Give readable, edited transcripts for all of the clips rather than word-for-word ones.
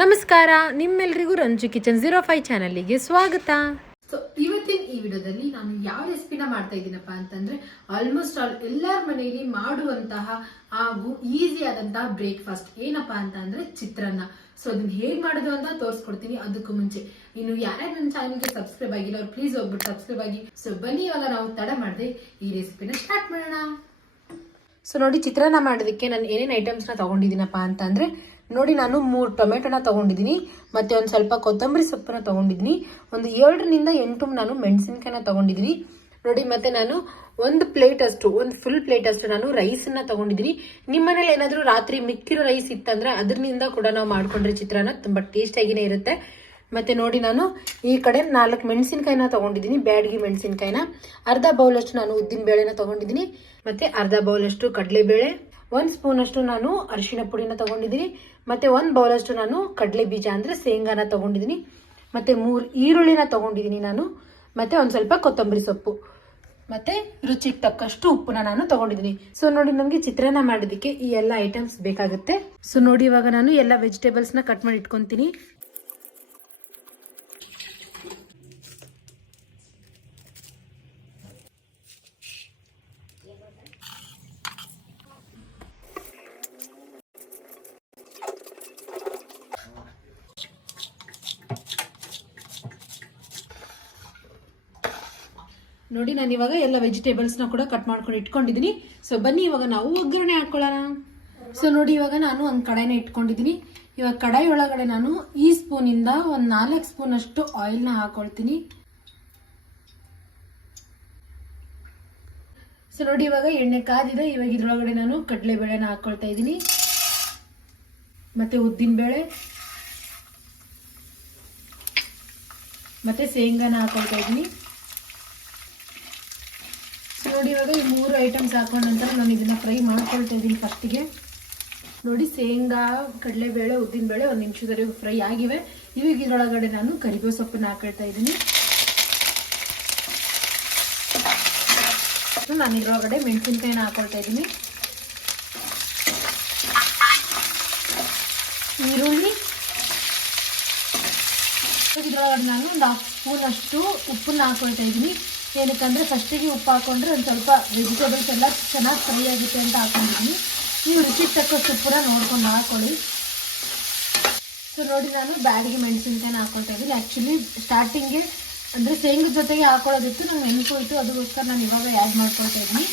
ನಮಸ್ಕಾರ, ನಿಮ್ಮೆಲ್ಲರಿಗೂ ರಂಜು ಕಿಚನ್ 05 ಚಾನಲ್ಗೆ ಸ್ವಾಗತ. ಸೊ ಇವತ್ತಿನ ಈ ವಿಡಿಯೋದಲ್ಲಿ ನಾನು ಯಾವ ರೆಸಿಪಿನ ಮಾಡ್ತಾ ಇದ್ದೀನಪ್ಪ ಅಂತಂದ್ರೆ ಆಲ್ಮೋಸ್ಟ್ ಆಲ್ ಎಲ್ಲರ ಮನೆಯಲ್ಲಿ ಮಾಡುವಂತಹ ಹಾಗೂ ಈಸಿ ಆದಂತಹ ಬ್ರೇಕ್ಫಾಸ್ಟ್ ಏನಪ್ಪಾ ಅಂತ ಅಂದ್ರೆ ಚಿತ್ರಾನ್ನ. ಸೊ ಅದನ್ನ ಹೇಗ್ ಮಾಡೋದು ಅಂತ ತೋರಿಸ್ಕೊಡ್ತೀನಿ. ಅದಕ್ಕೂ ಮುಂಚೆ ಇನ್ನು ಯಾರ್ಯಾರು ನನ್ನ ಚಾನಲ್ಗೆ ಸಬ್ಸ್ಕ್ರೈಬ್ ಆಗಿಲ್ಲ ಅವ್ರು ಪ್ಲೀಸ್ ಹೋಗ್ಬಿಟ್ಟು ಸಬ್ಸ್ಕ್ರೈಬ್ ಆಗಿ. ಸೊ ಬನ್ನಿ ಇವಾಗ ನಾವು ತಡ ಮಾಡದೆ ಈ ರೆಸಿಪಿನ ಸ್ಟಾರ್ಟ್ ಮಾಡೋಣ. ಸೊ ನೋಡಿ, ಚಿತ್ರಾನ್ನ ಮಾಡೋದಕ್ಕೆ ನಾನು ಏನೇನು ಐಟಮ್ಸ್ನ ತೊಗೊಂಡಿದ್ದೀನಪ್ಪ ಅಂತಂದರೆ ನೋಡಿ, ನಾನು 3 ಟೊಮೆಟೊನ ತೊಗೊಂಡಿದ್ದೀನಿ, ಮತ್ತು ಒಂದು ಸ್ವಲ್ಪ ಕೊತ್ತಂಬರಿ ಸೊಪ್ಪನ್ನ ತೊಗೊಂಡಿದ್ದೀನಿ, ಒಂದು 7ರಿಂದ 8 ನಾನು ಮೆಣಸಿನ್ಕಾಯಿನ ತೊಗೊಂಡಿದ್ದೀನಿ ನೋಡಿ. ಮತ್ತು ನಾನು ಒಂದು ಫುಲ್ ಪ್ಲೇಟ್ ಅಷ್ಟು ನಾನು ರೈಸನ್ನು ತೊಗೊಂಡಿದ್ದೀನಿ. ನಿಮ್ಮ ಮನೇಲಿ ಏನಾದರೂ ರಾತ್ರಿ ಮಿಕ್ಕಿರೋ ರೈಸ್ ಇತ್ತಂದರೆ ಅದರಿಂದ ಕೂಡ ನಾವು ಮಾಡ್ಕೊಂಡ್ರೆ ಚಿತ್ರಾನ್ನ ತುಂಬ ಟೇಸ್ಟಿಯಾಗಿಯೇ ಇರುತ್ತೆ. ಮತ್ತು ನೋಡಿ, ನಾನು ಈ ಕಡೆ 4 ಮೆಣಸಿನ್ಕಾಯಿನ ತೊಗೊಂಡಿದ್ದೀನಿ, ಬ್ಯಾಡಗಿ ಮೆಣಸಿನ್ಕಾಯಿನ. ಅರ್ಧ ಬೌಲಷ್ಟು ನಾನು ಉದ್ದಿನ ಬೇಳೆನ ತೊಗೊಂಡಿದ್ದೀನಿ, ಮತ್ತು ಅರ್ಧ ಬೌಲಷ್ಟು ಕಡಲೆಬೇಳೆ, 1 ಸ್ಪೂನಷ್ಟು ನಾನು ಅರಿಶಿಣ ಪುಡಿನ ತೊಗೊಂಡಿದ್ದೀನಿ, ಮತ್ತು 1 ಬೌಲಷ್ಟು ನಾನು ಕಡಲೆ ಬೀಜ ಅಂದರೆ ಶೇಂಗಾನ ತೊಗೊಂಡಿದ್ದೀನಿ, ಮತ್ತು 3 ಈರುಳ್ಳಿನ ತೊಗೊಂಡಿದ್ದೀನಿ ನಾನು, ಮತ್ತು ಒಂದು ಸ್ವಲ್ಪ ಕೊತ್ತಂಬರಿ ಸೊಪ್ಪು, ಮತ್ತು ರುಚಿಗೆ ತಕ್ಕಷ್ಟು ಉಪ್ಪನ್ನ ನಾನು ತೊಗೊಂಡಿದ್ದೀನಿ. ಸೊ ನೋಡಿ, ನನಗೆ ಚಿತ್ರಾನ್ನ ಮಾಡೋದಕ್ಕೆ ಈ ಎಲ್ಲ ಐಟಮ್ಸ್ ಬೇಕಾಗುತ್ತೆ. ಸೊ ನೋಡಿ, ಇವಾಗ ನಾನು ಎಲ್ಲ ವೆಜಿಟೇಬಲ್ಸ್ನ ಕಟ್ ಮಾಡಿ ಇಟ್ಕೊತೀನಿ. ನೋಡಿ, ನಾನು ಇವಾಗ ಎಲ್ಲ ವೆಜಿಟೇಬಲ್ಸ್ನ ಕೂಡ ಕಟ್ ಮಾಡ್ಕೊಂಡು ಇಟ್ಕೊಂಡಿದ್ದೀನಿ. ಸೊ ಬನ್ನಿ ಇವಾಗ ನಾವು ಒಗ್ಗರಣೆ ಹಾಕೊಳ್ಳೋಣ. ಸೊ ನೋಡಿ, ಇವಾಗ ನಾನು ಒಂದು ಕಡಾಯಿನ ಇಟ್ಕೊಂಡಿದ್ದೀನಿ. ಇವಾಗ ಕಡಾಯಿ ಒಳಗಡೆ ನಾನು ಈ ಸ್ಪೂನಿಂದ ಒಂದು 4 ಸ್ಪೂನ್ ಅಷ್ಟು ಆಯಿಲ್ನ ಹಾಕೊಳ್ತೀನಿ. ಸೊ ನೋಡಿ, ಇವಾಗ ಎಣ್ಣೆ ಕಾದಿದೆ. ಇವಾಗ ಇದ್ರೊಳಗಡೆ ನಾನು ಕಡಲೆಬೇಳೆನ ಹಾಕೊಳ್ತಾ ಇದ್ದೀನಿ, ಮತ್ತೆ ಉದ್ದಿನಬೇಳೆ, ಮತ್ತೆ ಶೇಂಗಾನ ಹಾಕೊಳ್ತಾ ಇದ್ದೀನಿ. ನೋಡಿ, ಇವಾಗ ಈ 3 ಐಟಮ್ಸ್ ಹಾಕೊಂಡ ನಂತರ ನಾನು ಇದನ್ನ ಫ್ರೈ ಮಾಡ್ಕೊಳ್ತಾ ಇದ್ದೀನಿ. ಫಸ್ಟಿಗೆ ನೋಡಿ, ಶೇಂಗಾ, ಕಡಲೆಬೇಳೆ, ಉದ್ದಿನಬೇಳೆ 1 ನಿಮಿಷದವರೆಗೂ ಫ್ರೈ ಆಗಿವೆ. ಇವಾಗ ಇದರೊಳಗಡೆ ನಾನು ಕರಿಬೇವು ಸೊಪ್ಪನ್ನ ಹಾಕೊಳ್ತಾ ಇದ್ದೀನಿ. ನಾನು ಇದರೊಳಗಡೆ ಮೆಣಸಿನ್ಕಾಯಿನ ಹಾಕೊಳ್ತಾ ಇದ್ದೀನಿ, ಈರುಳ್ಳಿ, ಇದರೊಳಗಡೆ ನಾನು ಒಂದು 1/2 ಸ್ಪೂನ್ ಅಷ್ಟು ಉಪ್ಪನ್ನ ಹಾಕೊಳ್ತಾ ಇದ್ದೀನಿ. ಏನಕ್ಕಂದ್ರೆ ಫಸ್ಟಿಗೆ ಉಪ್ಪು ಹಾಕೊಂಡ್ರೆ ಒಂದು ಸ್ವಲ್ಪ ವೆಜಿಟೇಬಲ್ಸ್ ಎಲ್ಲ ಚೆನ್ನಾಗಿ ಫ್ರೈ ಆಗುತ್ತೆ ಅಂತ ಹಾಕೊಂಡಿದ್ದೀನಿ. ನೀವು ರುಚಿಗೆ ತಕ್ಕಷ್ಟು ಉಪ್ಪನ್ನ ನೋಡ್ಕೊಂಡು ಹಾಕೊಳ್ಳಿ. ಸೊ ನೋಡಿ, ನಾನು ಬ್ಯಾಡಗಿ ಮೆಣಸಿನ್ಕಾಯಿನ ಹಾಕೊಳ್ತಾ ಇದ್ದೀನಿ. ಆ್ಯಕ್ಚುಲಿ ಸ್ಟಾರ್ಟಿಂಗ್ಗೆ ಅಂದರೆ ಶೇಂಗದ ಜೊತೆಗೆ ಹಾಕೊಳ್ಳೋದಿತ್ತು, ನಂಗೆ ನೆನಪೋಯ್ತು, ಅದಕ್ಕೋಸ್ಕರ ನಾನು ಇವಾಗ ಆ್ಯಡ್ ಮಾಡ್ಕೊಳ್ತಾ ಇದ್ದೀನಿ.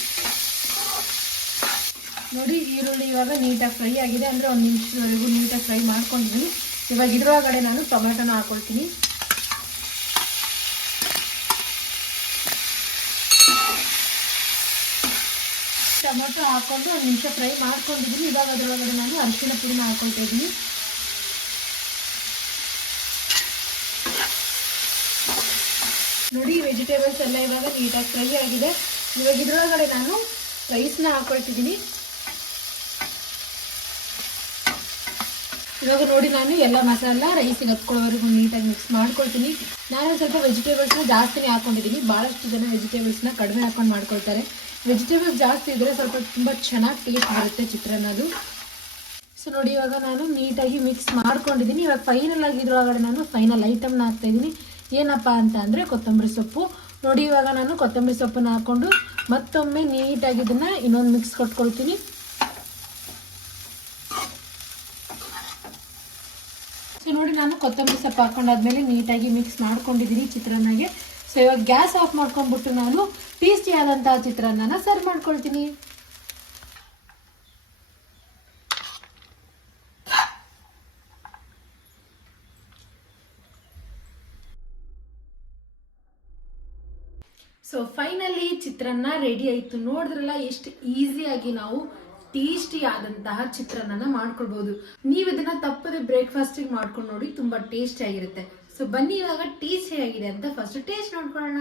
ನೋಡಿ, ಈರುಳ್ಳಿ ಇವಾಗ ನೀಟಾಗಿ ಫ್ರೈ ಆಗಿದೆ, ಅಂದರೆ 1 ನಿಮಿಷದವರೆಗೂ ನೀಟಾಗಿ ಫ್ರೈ ಮಾಡ್ಕೊಂಡಿದ್ದೀನಿ. ಇವಾಗ ಇದರೊಳಗಡೆ ನಾನು ಟೊಮೆಟೊನ ಹಾಕೊಳ್ತೀನಿ. ಟೊಮೆಟೊ ಹಾಕೊಂಡು 1 ನಿಮಿಷ ಫ್ರೈ ಮಾಡ್ಕೊಂಡಿದ್ದೀನಿ. ಇವಾಗ ಅದರೊಳಗಡೆ ನಾನು ಅರಿಶಿಣ ಪುಡಿನ ಹಾಕೊಳ್ತಾ ಇದ್ದೀನಿ. ನೋಡಿ, ವೆಜಿಟೇಬಲ್ಸ್ ಎಲ್ಲ ಇವಾಗ ನೀಟಾಗಿ ಫ್ರೈ ಆಗಿದೆ. ಇವಾಗ ಇದರೊಳಗಡೆ ನಾನು ರೈಸ್ನ ಹಾಕೊಳ್ತಿದ್ದೀನಿ. ಇವಾಗ ನೋಡಿ, ನಾನು ಎಲ್ಲ ಮಸಾಲ ರೈಸಿಗೆ ಹತ್ಕೊಳ್ಳೋವರೆಗೂ ನೀಟಾಗಿ ಮಿಕ್ಸ್ ಮಾಡ್ಕೊಳ್ತೀನಿ. ನಾನು ಸ್ವಲ್ಪ ವೆಜಿಟೇಬಲ್ಸ್ನ ಜಾಸ್ತಿನೇ ಹಾಕೊಂಡಿದ್ದೀನಿ. ಭಾಳಷ್ಟು ಜನ ವೆಜಿಟೇಬಲ್ಸ್ನ ಕಡಿಮೆ ಹಾಕೊಂಡು ಮಾಡ್ಕೊಳ್ತಾರೆ. ವೆಜಿಟೇಬಲ್ಸ್ ಜಾಸ್ತಿ ಇದ್ದರೆ ಸ್ವಲ್ಪ ತುಂಬ ಚೆನ್ನಾಗಿ ಟೇಸ್ಟ್ ಬರುತ್ತೆ ಚಿತ್ರಾನ್ನದು. ಸೊ ನೋಡಿ, ಇವಾಗ ನಾನು ನೀಟಾಗಿ ಮಿಕ್ಸ್ ಮಾಡ್ಕೊಂಡಿದ್ದೀನಿ. ಇವಾಗ ಫೈನಲ್ ಆಗಿ ಇದರೊಳಗಡೆ ನಾನು ಫೈನಲ್ ಐಟಮ್ನ ಹಾಕ್ತಾಯಿದ್ದೀನಿ. ಏನಪ್ಪ ಅಂತ ಅಂದರೆ ಕೊತ್ತಂಬರಿ ಸೊಪ್ಪು. ನೋಡಿ, ಇವಾಗ ನಾನು ಕೊತ್ತಂಬರಿ ಸೊಪ್ಪನ್ನು ಹಾಕ್ಕೊಂಡು ಮತ್ತೊಮ್ಮೆ ನೀಟಾಗಿ ಇದನ್ನು ಇನ್ನೊಂದು ಮಿಕ್ಸ್ ಕೊಟ್ಕೊಳ್ತೀನಿ. ಸೊ ನೋಡಿ, ನಾನು ಕೊತ್ತಂಬರಿ ಸೊಪ್ಪು ಹಾಕೊಂಡಾದ್ಮೇಲೆ ನೀಟಾಗಿ ಮಿಕ್ಸ್ ಮಾಡ್ಕೊಂಡಿದ್ದೀನಿ ಚಿತ್ರಾನ್ನಗೆ. ಸೊ ಇವಾಗ ಗ್ಯಾಸ್ ಆಫ್ ಮಾಡ್ಕೊಂಡ್ಬಿಟ್ಟು ನಾನು ಟೇಸ್ಟಿ ಆದಂತಹ ಚಿತ್ರಾನ್ನನ ಸರ್ವ್ ಮಾಡ್ಕೊಳ್ತೀನಿ. ಸೊ ಫೈನಲಿ ಚಿತ್ರಾನ್ನ ರೆಡಿ ಆಯಿತು. ನೋಡಿದ್ರಲ್ಲ ಎಷ್ಟು ಈಸಿಯಾಗಿ ನಾವು ಟೇಸ್ಟಿ ಆದಂತಹ ಚಿತ್ರಾನ್ನ ಮಾಡ್ಕೊಳ್ಬಹುದು. ನೀವು ಇದನ್ನ ತಪ್ಪದೆ ಬ್ರೇಕ್ಫಾಸ್ಟಿಗೆ ಮಾಡ್ಕೊಂಡು ನೋಡಿ, ತುಂಬಾ ಟೇಸ್ಟಿ ಆಗಿರುತ್ತೆ. ಸೊ ಬನ್ನಿ ಇವಾಗ ಟೇಸ್ಟ್ ಹೇಗಿದೆ ಅಂತ ಫಸ್ಟ್ ಟೇಸ್ಟ್ ನೋಡ್ಕೊಳ್ಳೋಣ.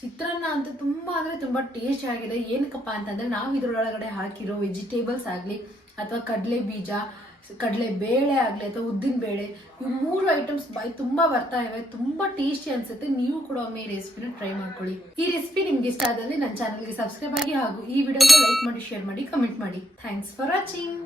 ಚಿತ್ರಾನ್ನ ಅಂತ ತುಂಬಾ ಟೇಸ್ಟಿ ಆಗಿದೆ. ಏನಕ್ಕಪ್ಪ ಅಂತಂದ್ರೆ ನಾವು ಇದರೊಳಗಡೆ ಹಾಕಿರೋ ವೆಜಿಟೇಬಲ್ಸ್ ಆಗಲಿ ಅಥವಾ ಕಡಲೆ ಬೀಜ, ಕಡಲೆ ಬೇಳೆ ಆಗಲಿ ಅಥವಾ ಉದ್ದಿನ ಬೇಳೆ, ಇವು 3 ಐಟಮ್ಸ್ ಬಾಯಿ ತುಂಬಾ ಬರ್ತಾ ಇವೆ. ತುಂಬಾ ಟೇಸ್ಟಿ ಅನ್ಸುತ್ತೆ. ನೀವು ಕೂಡ ಒಮ್ಮೆ ಈ ರೆಸಿಪಿನ ಟ್ರೈ ಮಾಡ್ಕೊಳ್ಳಿ. ಈ ರೆಸಿಪಿ ನಿಮ್ಗೆ ಇಷ್ಟ ಆದಲ್ಲಿ ನನ್ನ ಚಾನಲ್ಗೆ ಸಬ್ಸ್ಕ್ರೈಬ್ ಆಗಿ ಹಾಗೂ ಈ ವಿಡಿಯೋಗೆ ಲೈಕ್ ಮಾಡಿ, ಶೇರ್ ಮಾಡಿ, ಕಮೆಂಟ್ ಮಾಡಿ. Thanks for watching.